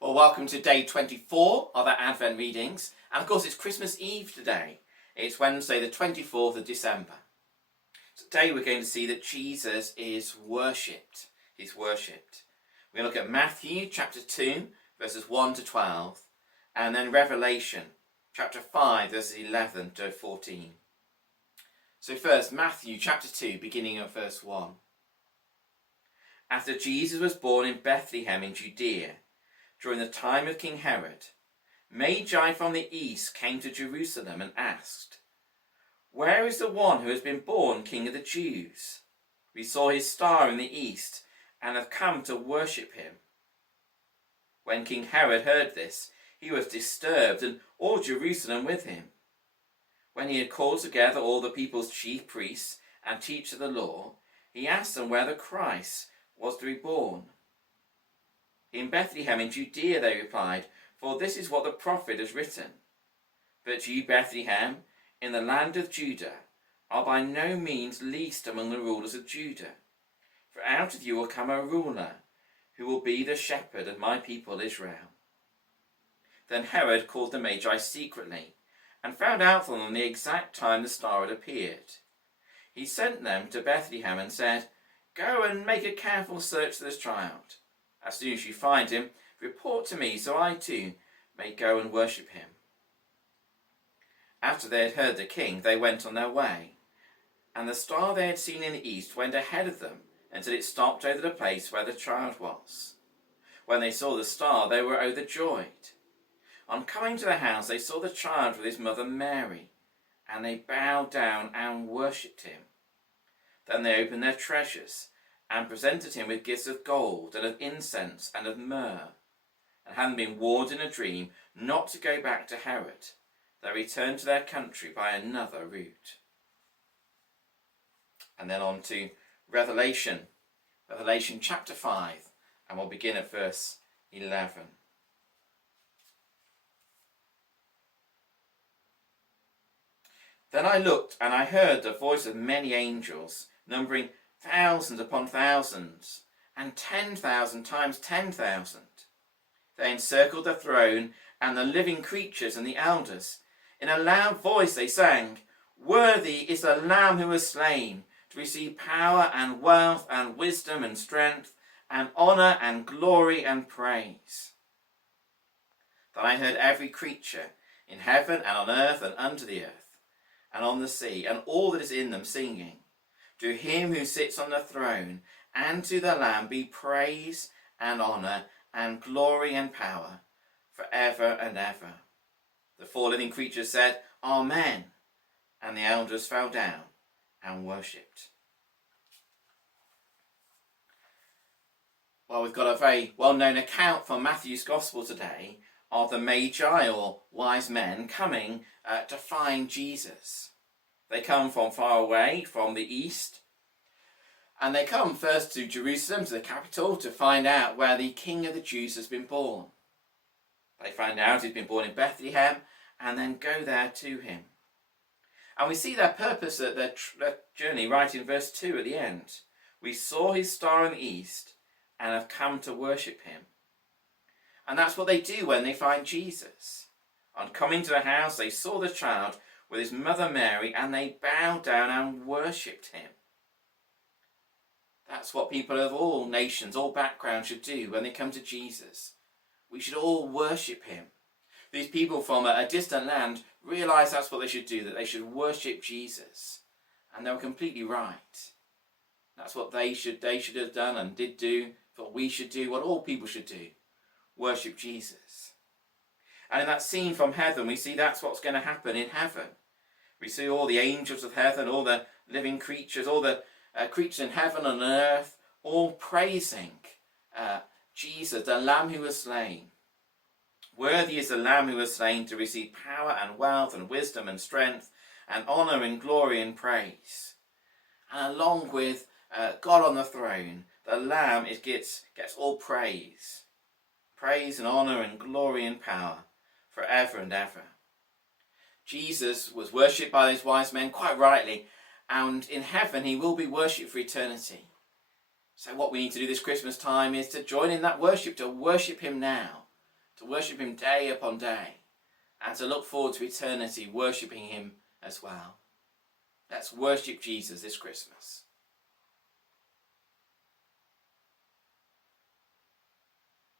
Well, welcome to day 24 of our Advent readings. And of course, it's Christmas Eve today. It's Wednesday, the 24th of December. Today we're going to see that Jesus is worshipped. He's worshipped. We're going to look at Matthew chapter 2, verses 1 to 12, and then Revelation chapter 5, verses 11 to 14. So first, Matthew chapter 2, beginning at verse 1. After Jesus was born in Bethlehem in Judea, during the time of King Herod, Magi from the east came to Jerusalem and asked, "Where is the one who has been born King of the Jews? We saw his star in the east and have come to worship him." When King Herod heard this, he was disturbed, and all Jerusalem with him. When he had called together all the people's chief priests and teachers of the law, he asked them where the Christ was to be born. "In Bethlehem in Judea," they replied, "for this is what the prophet has written. But you, Bethlehem, in the land of Judah, are by no means least among the rulers of Judah. For out of you will come a ruler, who will be the shepherd of my people Israel." Then Herod called the Magi secretly, and found out from them the exact time the star had appeared. He sent them to Bethlehem and said, "Go and make a careful search for this child. As soon as you find him, report to me, so I too may go and worship him." After they had heard the king, they went on their way, and the star they had seen in the east went ahead of them until it stopped over the place where the child was. When they saw the star, they were overjoyed. On coming to the house, they saw the child with his mother Mary, and they bowed down and worshipped him. Then they opened their treasures and presented him with gifts of gold and of incense and of myrrh. And having been warned in a dream not to go back to Herod, they returned to their country by another route. And then on to Revelation chapter 5, and we'll begin at verse 11. "Then I looked, and I heard the voice of many angels, numbering thousands upon thousands, and 10,000 times 10,000. They encircled the throne and the living creatures and the elders. In a loud voice they sang, 'Worthy is the Lamb who was slain to receive power and wealth and wisdom and strength and honour and glory and praise.' Then I heard every creature in heaven and on earth and under the earth and on the sea and all that is in them singing, 'To him who sits on the throne and to the Lamb be praise and honour and glory and power for ever and ever.' The four living creatures said, 'Amen,' and the elders fell down and worshipped." Well, we've got a very well-known account from Matthew's Gospel today of the Magi, or wise men, coming to find Jesus. They come from far away, from the east, and they come first to Jerusalem, to the capital, to find out where the King of the Jews has been born. They find out he's been born in Bethlehem, and then go there to him. And we see their purpose at their journey right in verse 2 at the end. "We saw his star in the east, and have come to worship him." And that's what they do when they find Jesus. On coming to the house, they saw the child with his mother Mary, and they bowed down and worshipped him. That's what people of all nations, all backgrounds should do when they come to Jesus. We should all worship him. These people from a distant land realised that's what they should do, that they should worship Jesus. And they were completely right. That's what they should have done and did do, what we should do, what all people should do. Worship Jesus. And in that scene from heaven, we see that's what's going to happen in heaven. We see all the angels of heaven, all the living creatures, all the creatures in heaven and earth, all praising Jesus, the Lamb who was slain. "Worthy is the Lamb who was slain to receive power and wealth and wisdom and strength and honour and glory and praise." And along with God on the throne, the Lamb gets all praise. Praise and honour and glory and power forever and ever. Jesus was worshipped by those wise men quite rightly, and in heaven he will be worshipped for eternity. So what we need to do this Christmas time is to join in that worship, to worship him now, to worship him day upon day, and to look forward to eternity worshipping him as well. Let's worship Jesus this Christmas.